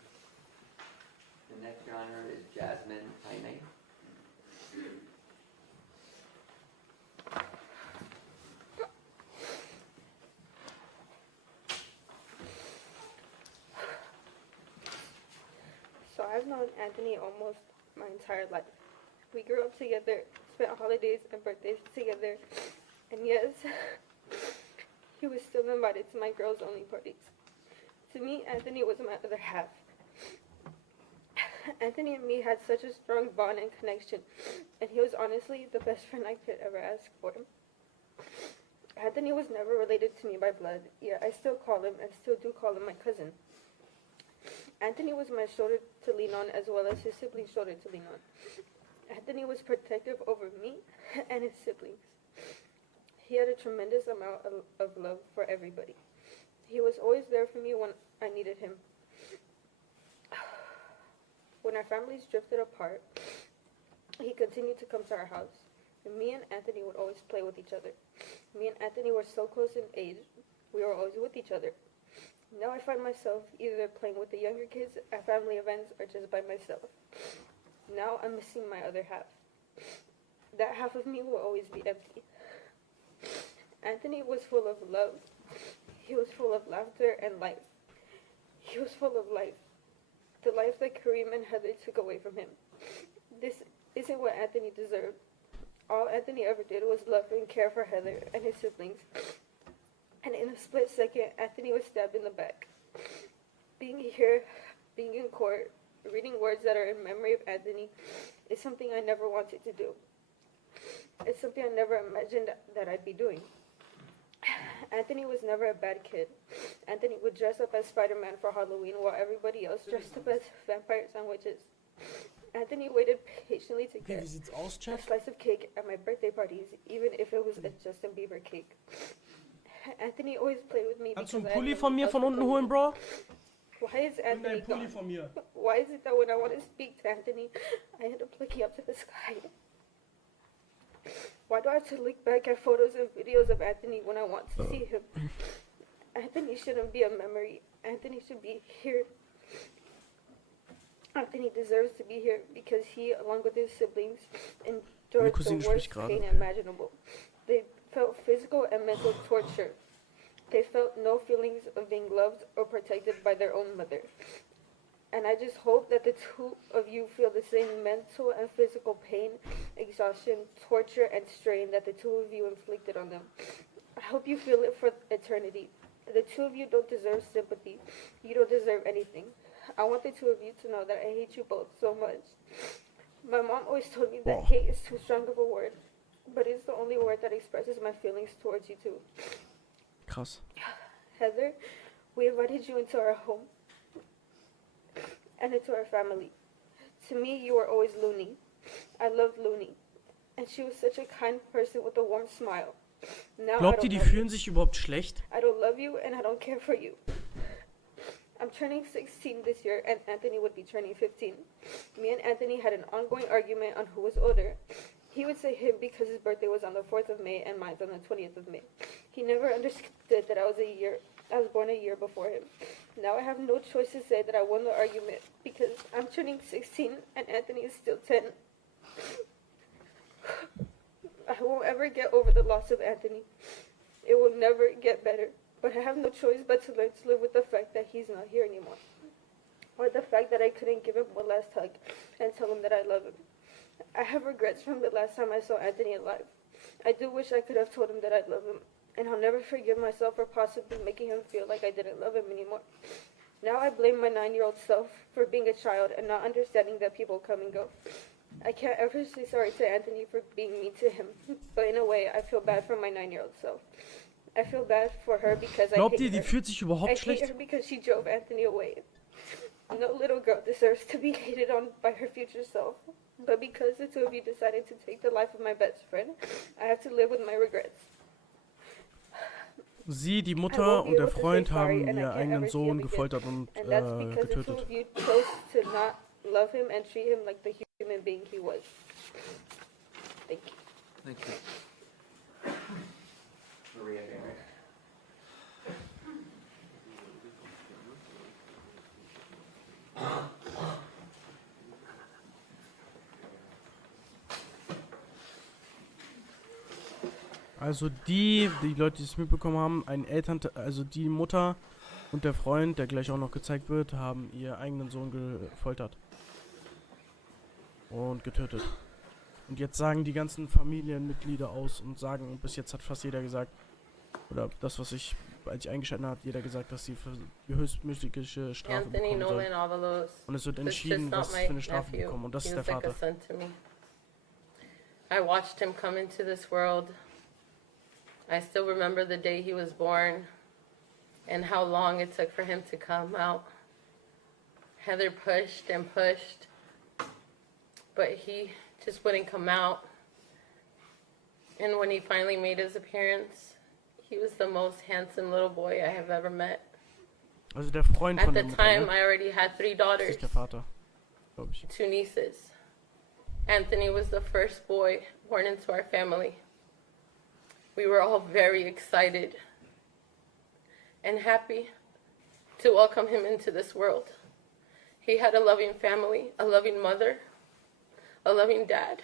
The next Your Honor is Jasmine Jaime. So I've known Anthony almost my entire life. We grew up together, spent holidays and birthdays together, and yes, he was still invited to my girls' only parties. To me, Anthony was my other half. Anthony and me had such a strong bond and connection, and he was honestly the best friend I could ever ask for. Anthony was never related to me by blood, yet I still call him and still do call him my cousin. Anthony was my shoulder to lean on as well as his siblings' shoulder to lean on. Anthony was protective over me and his siblings. He had a tremendous amount of love for everybody. He was always there for me when I needed him. When our families drifted apart, he continued to come to our house. And me and Anthony would always play with each other. Me and Anthony were so close in age, we were always with each other. Now I find myself either playing with the younger kids at family events or just by myself. Now I'm missing my other half. That half of me will always be empty. Anthony was full of love. He was full of laughter and life. He was full of life. The life that Kareem and Heather took away from him. This isn't what Anthony deserved. All Anthony ever did was love and care for Heather and his siblings. And in a split second, Anthony was stabbed in the back. Being here, being in court, reading words that are in memory of Anthony is something I never wanted to do. It's something I never imagined that I'd be doing. Anthony was never a bad kid. Anthony would dress up as Spider-Man for Halloween while everybody else dressed up as vampires and witches. Anthony waited patiently to get a slice of cake at my birthday parties, even if it was a Justin Bieber cake. Anthony always played with me Kannst du because einen Pulli von mir von unten holen, Bro? Why is Anthony Pulli gone? von mir. Why is it that when I want to speak to Anthony, I end up looking up to the sky? Why do I have to look back at photos and videos of Anthony when I want to see him? Anthony shouldn't be a memory. Anthony should be here. Anthony deserves to be here because he, along with his siblings, endured the worst pain imaginable. They felt physical and mental torture. They felt no feelings of being loved or protected by their own mother. And I just hope that the two of you feel the same mental and physical pain, exhaustion, torture, and strain that the two of you inflicted on them. I hope you feel it for eternity. The two of you don't deserve sympathy. You don't deserve anything. I want the two of you to know that I hate you both so much. My mom always told me that hate is too strong of a word, but it's the only word that expresses my feelings towards you two. Krass. Heather, we invited you into our home and into our family. To me, you were always Looney. I loved Looney. And she was such a kind person with a warm smile. Now Glaubt ihr, die fühlen sich überhaupt schlecht? I don't love you and I don't care for you. I'm turning 16 this year and Anthony would be turning 15. Me and Anthony had an ongoing argument on who was older. He would say him because his birthday was on the 4th of May and mine's on the 20th of May. He never understood that I was born a year before him. Now I have no choice to say that I won the argument because I'm turning 16 and Anthony is still 10. I won't ever get over the loss of Anthony. It will never get better, but I have no choice but to learn to live with the fact that he's not here anymore. Or the fact that I couldn't give him one last hug and tell him that I love him. I have regrets from the last time I saw Anthony alive. I do wish I could have told him that I love him, and I'll never forgive myself for possibly making him feel like I didn't love him anymore. Now I blame my 9-year-old self for being a child and not understanding that people come and go. I can't ever say sorry to Anthony for being mean to him, but in a way I feel bad for my 9-year-old self. I feel bad for her because Glaubt ihr, I die hate her. fühlt sich überhaupt I hate schlecht? her because she drove Anthony away. No little girl deserves to be hated on by her future self. But because the two of you decided to take the life of my best friend, I have to live with my regrets. Sie, die Mutter und der Freund haben ihr eigenen Sohn gefoltert und And that's because the two getötet. of you chose to not love him and treat him like the human being he was. Thank you. Thank you. Maria Henry. Also die Leute, die es mitbekommen haben, also die Mutter und der Freund, der gleich auch noch gezeigt wird, haben ihren eigenen Sohn gefoltert. Und getötet. Und jetzt sagen die ganzen Familienmitglieder aus und sagen, und bis jetzt hat fast jeder gesagt, oder das, was ich, als ich eingeschaltet habe, hat jeder gesagt, dass sie für die höchstmögliche Strafe bekommen soll. Und es wird entschieden, was für eine Strafe bekommen. Und das ist der Vater. I watched him come into this world. I still remember the day he was born and how long it took for him to come out. Heather pushed and pushed, but he just wouldn't come out. And when he finally made his appearance, he was the most handsome little boy I have ever met. Also der Freund At von the der Mutter, time, ne? I already had 3 Das daughters, ist der Vater, glaube ich. 2 nieces. Anthony was the first boy born into our family. We were all very excited and happy to welcome him into this world. He had a loving family, a loving mother, a loving dad.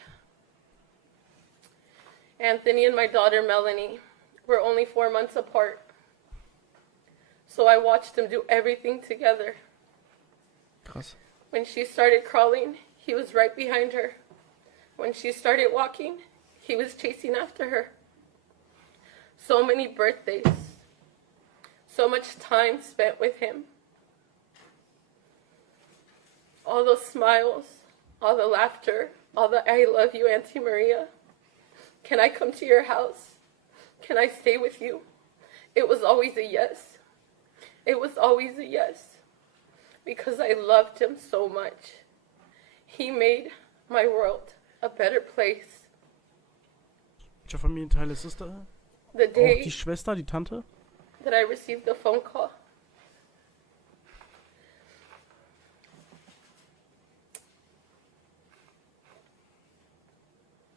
Anthony and my daughter Melanie were only 4 months apart, so I watched them do everything together. Krass. When she started crawling, he was right behind her. When she started walking, he was chasing after her. So many birthdays, so much time spent with him. All those smiles, all the laughter, all the I love you, Auntie Maria. Can I come to your house? Can I stay with you? It was always a yes. It was always a yes. Because I loved him so much. He made my world a better place. Welcher Familienteil ist es da? The Auch day die Schwester, die Tante? that I received the phone call.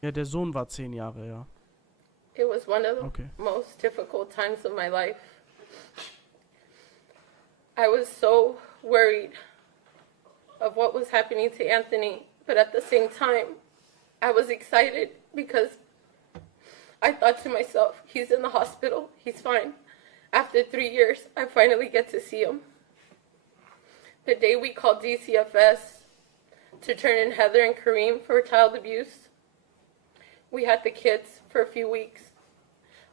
Ja, der Sohn war 10 Jahre, ja. It was one of the Okay. most difficult times of my life. I was so worried of what was happening to Anthony, but at the same time, I was excited because I thought to myself, he's in the hospital, he's fine. After 3 years, I finally get to see him. The day we called DCFS to turn in Heather and Kareem for child abuse, we had the kids for a few weeks.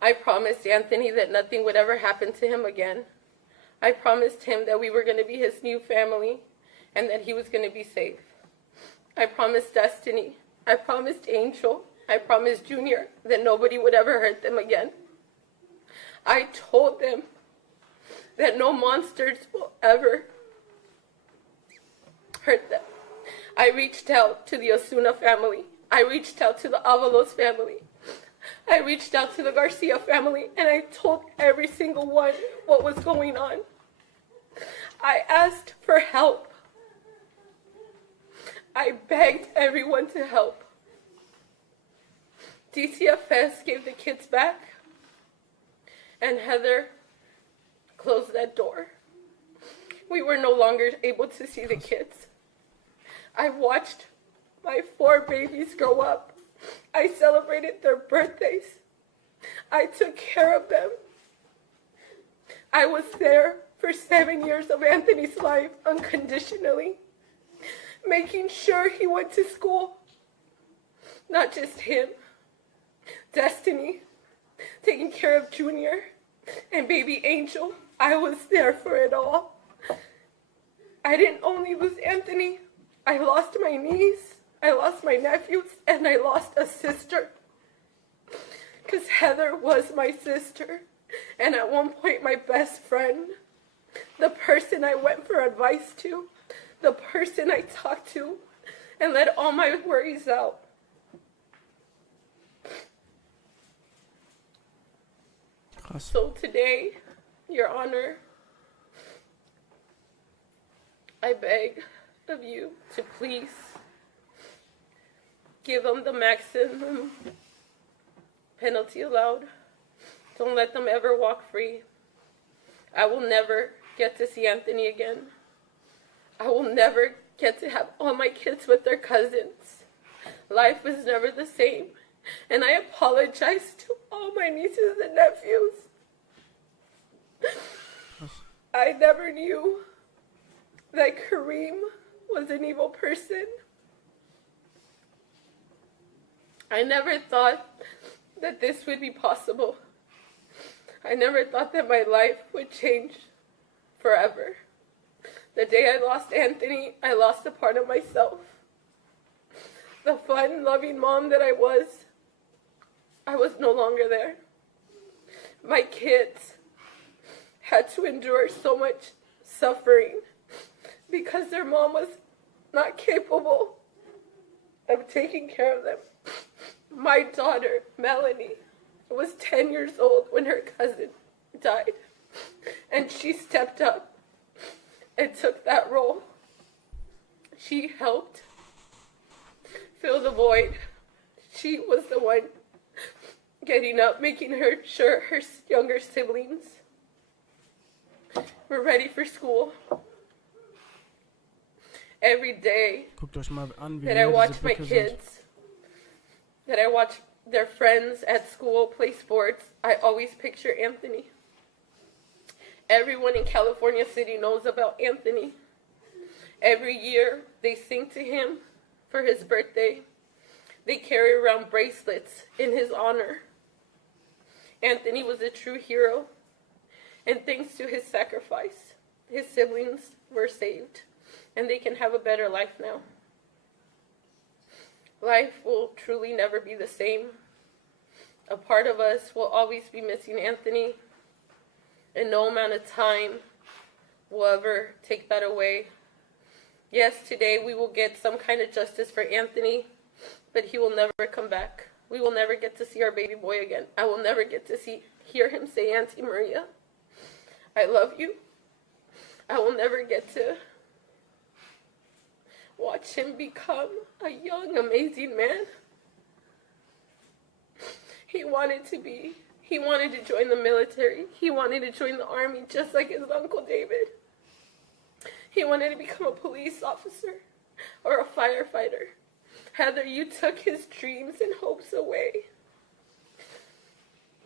I promised Anthony that nothing would ever happen to him again. I promised him that we were going to be his new family and that he was going to be safe. I promised Destiny, I promised Angel, I promised Junior that nobody would ever hurt them again. I told them that no monsters will ever hurt them. I reached out to the Osuna family. I reached out to the Avalos family. I reached out to the Garcia family, and I told every single one what was going on. I asked for help. I begged everyone to help. DCFS gave the kids back, and Heather closed that door. We were no longer able to see the kids. I watched my 4 babies grow up. I celebrated their birthdays. I took care of them. I was there for 7 years of Anthony's life unconditionally, making sure he went to school. Not just him, Destiny, taking care of Junior and baby Angel. I was there for it all. I didn't only lose Anthony, I lost my niece, I lost my nephews, and I lost a sister. Because Heather was my sister, and at one point my best friend, the person I went for advice to, the person I talked to, and let all my worries out. Krass. So today, Your Honor, I beg of you to please give them the maximum penalty allowed. Don't let them ever walk free. I will never get to see Anthony again. I will never get to have all my kids with their cousins. Life is never the same. And I apologize to all my nieces and nephews. I never knew that Kareem was an evil person. I never thought that this would be possible. I never thought that my life would change forever. The day I lost Anthony, I lost a part of myself. The fun, loving mom that I was no longer there. My kids had to endure so much suffering because their mom was not capable of taking care of them. My daughter, Melanie, was 10 years old when her cousin died, and she stepped up and took that role. She helped fill the void. She was the one getting up, making sure her younger siblings were ready for school. Every day Guckt euch mal an, wie that I leer watch diese my Blicke sind. kids, that I watch their friends at school play sports, I always picture Anthony. Everyone in California City knows about Anthony. Every year they sing to him for his birthday. They carry around bracelets in his honor. Anthony was a true hero, and thanks to his sacrifice, his siblings were saved, and they can have a better life now. Life will truly never be the same. A part of us will always be missing Anthony, and no amount of time will ever take that away. Yes, today we will get some kind of justice for Anthony, but he will never come back. We will never get to see our baby boy again. I will never get to hear him say, Auntie Maria, I love you. I will never get to watch him become a young, amazing man. He wanted to join the military. He wanted to join the army just like his Uncle David. He wanted to become a police officer or a firefighter. Heather, you took his dreams and hopes away.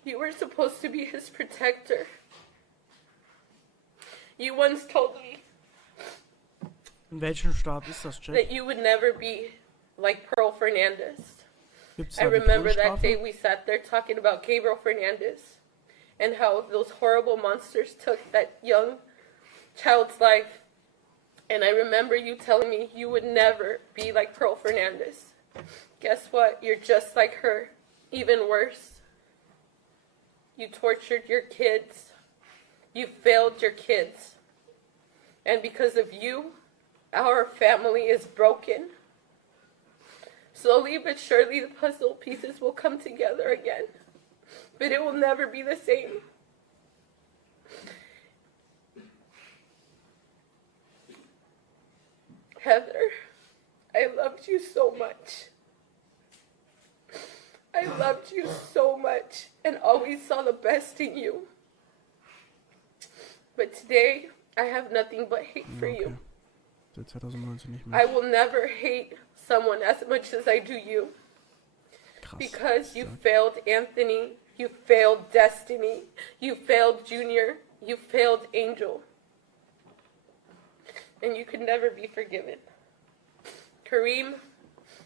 You were supposed to be his protector. You once told me In welchem Staat ist das, Jack? that you would never be like Pearl Fernandez. Gibt's I da die remember that Todesstrafe? day we sat there talking about Gabriel Fernandez and how those horrible monsters took that young child's life. And I remember you telling me you would never be like Pearl Fernandez. Guess what? You're just like her. Even worse. You tortured your kids. You failed your kids. And because of you, our family is broken. Slowly but surely the puzzle pieces will come together again. But it will never be the same. Heather, I loved you so much. I loved you so much and always saw the best in you. But today, I have nothing but hate for you. Seit 2019 nicht mehr. I will never hate someone as much as I do you. Krass. Because you failed Anthony, you failed Destiny, you failed Junior, you failed Angel. And you could never be forgiven. Kareem,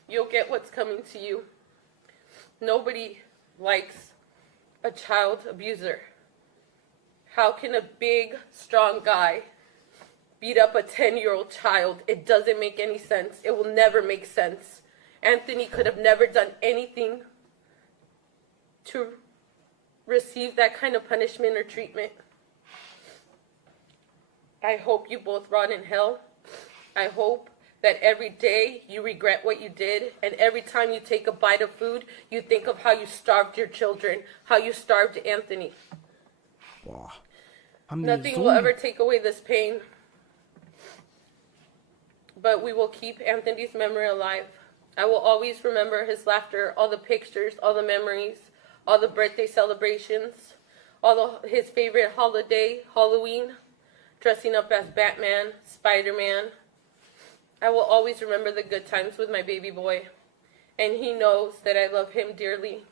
you'll get what's coming to you. Nobody likes a child abuser. How can a big, strong guy beat up a 10-year-old child? It doesn't make any sense. It will never make sense. Anthony could have never done anything to receive that kind of punishment or treatment. I hope you both rot in hell. I hope that every day you regret what you did, and every time you take a bite of food, you think of how you starved your children, how you starved Anthony. Boah. Haben die Nothing so will ever take away this pain, but we will keep Anthony's memory alive. I will always remember his laughter, all the pictures, all the memories, all the birthday celebrations, his favorite holiday, Halloween, dressing up as Batman, Spider-Man. I will always remember the good times with my baby boy, and he knows that I love him dearly,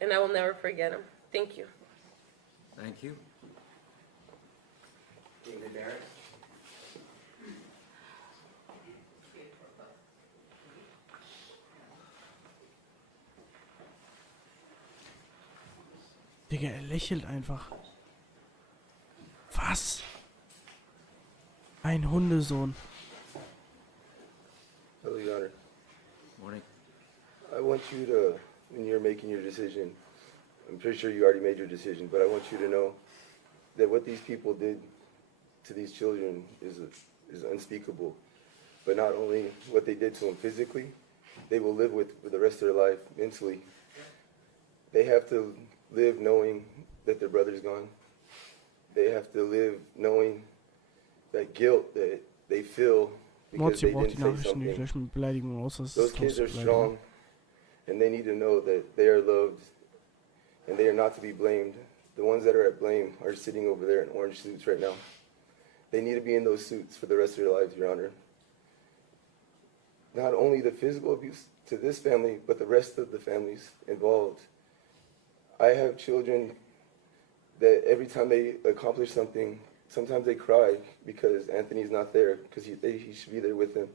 and I will never forget him. Thank you. Thank you. David Barrett. Digga, er lächelt einfach. Was? Ein Hundesohn. Hello, Your Honor. Morning. I want you to, when you're making your decision, I'm pretty sure you already made your decision, but I want you to know that what these people did to these children is unspeakable. But not only what they did to them physically, they will live with for the rest of their life mentally. They have to live knowing that their brother's gone. They have to live knowing that guilt that they feel because they braucht didn't die say Nachrichten nicht something. gleich mit Beleidigungen aus. Das Those ist kids are Beleidigung. strong, and they need to know that they are loved, and they are not to be blamed. The ones that are at blame are sitting over there in orange suits right now. They need to be in those suits for the rest of their lives, Your Honor. Not only the physical abuse to this family, but the rest of the families involved. I have children that every time they accomplish something, sometimes they cry because Anthony's not there, because he should be there with them.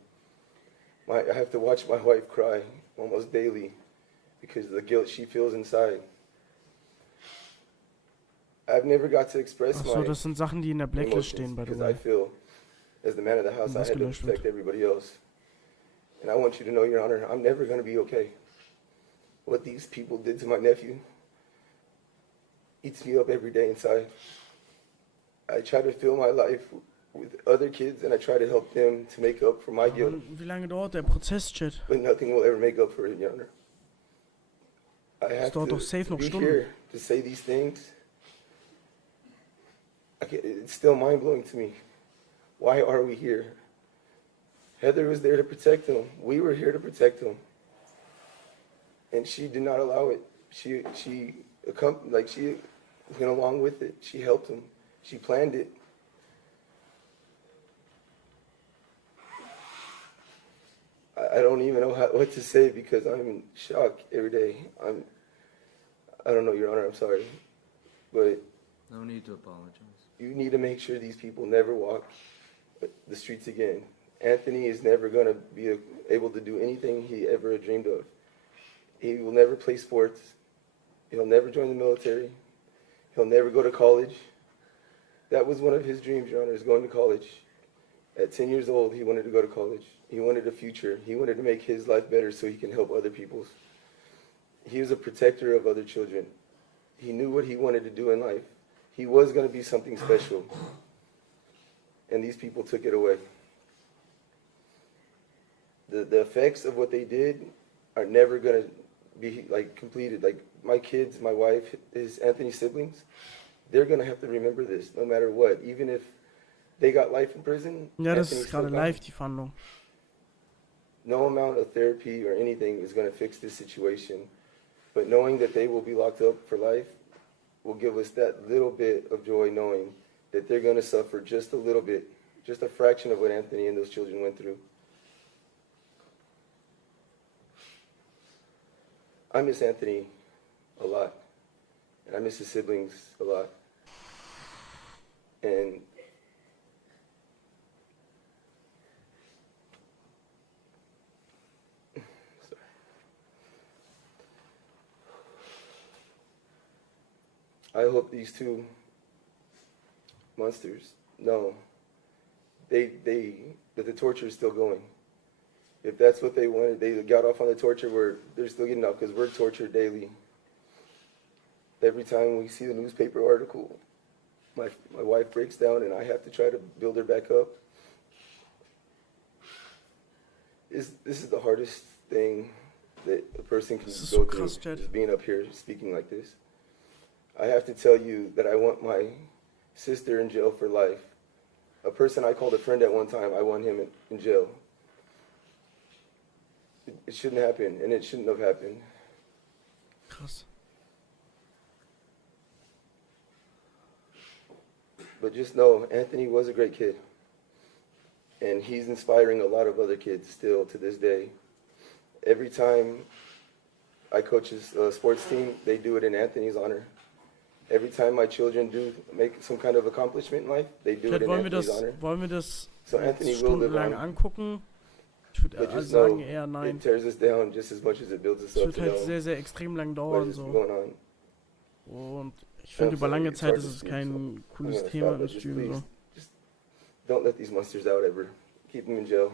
I have to watch my wife cry almost daily because of the guilt she feels inside. I've never got to express Achso, my das sind Sachen, die in der Blacklist stehen, by the because way. I feel, as the man of the house, I had to protect everybody else. And I want you to know, Your Honor, I'm never going to be okay. What these people did to my nephew eats me up every day inside. I try to fill my life with other kids, and I try to help them to make up for my guilt. Wie lange dauert der Prozess, Chat? But nothing will ever make up for it, Your Honor. I have dauert to doch safe noch be Stunden. here to say these things. It's still mind-blowing to me. Why are we here? Heather was there to protect him. We were here to protect him. And she did not allow it. She went along with it. She helped him. She planned it. I don't even know what to say because I'm in shock every day. I don't know, Your Honor, I'm sorry. But No need to apologize. you need to make sure these people never walk the streets again. Anthony is never going to be able to do anything he ever dreamed of. He will never play sports. He'll never join the military. He'll never go to college. That was one of his dreams, Your Honor, is going to college. At 10 years old, he wanted to go to college. He wanted a future. He wanted to make his life better so he can help other people's. He was a protector of other children. He knew what he wanted to do in life. He was going to be something special. And these people took it away. The effects of what they did are never going to be completed. Like my kids, my wife, Anthony's siblings, they're going to have to remember this no matter what. Even if they got life in prison. Ja, das ist gerade live, die Fahndung. No amount of therapy or anything is going to fix this situation. But knowing that they will be locked up for life will give us that little bit of joy knowing that they're going to suffer just a little bit, just a fraction of what Anthony and those children went through. I miss Anthony a lot, and I miss his siblings a lot. And I hope these two monsters know that the torture is still going. If that's what they wanted, they got off on the torture, they're still getting off because we're tortured daily. Every time we see the newspaper article, my wife breaks down and I have to try to build her back up. This is the hardest thing that a person can go through, is being up here speaking like this. I have to tell you that I want my sister in jail for life. A person I called a friend at one time, I want him in jail. It shouldn't happen, and it shouldn't have happened. Krass. But just know, Anthony was a great kid. And he's inspiring a lot of other kids still to this day. Every time I coach a sports team, they do it in Anthony's honor. Every time my children do make some kind of accomplishment in life, they do it in Anthony's honor. Wollen wir das So Anthony will live stundenlang on. angucken? Ich würde But just sagen know, eher nein. it tears us down just as much as it builds us Es up wird to halt know sehr, sehr extrem lang what dauern. is So. going on. Und ich finde, über lange Zeit ist es kein cooles Thema im Stream. So. Don't let these monsters out ever. Keep them in jail.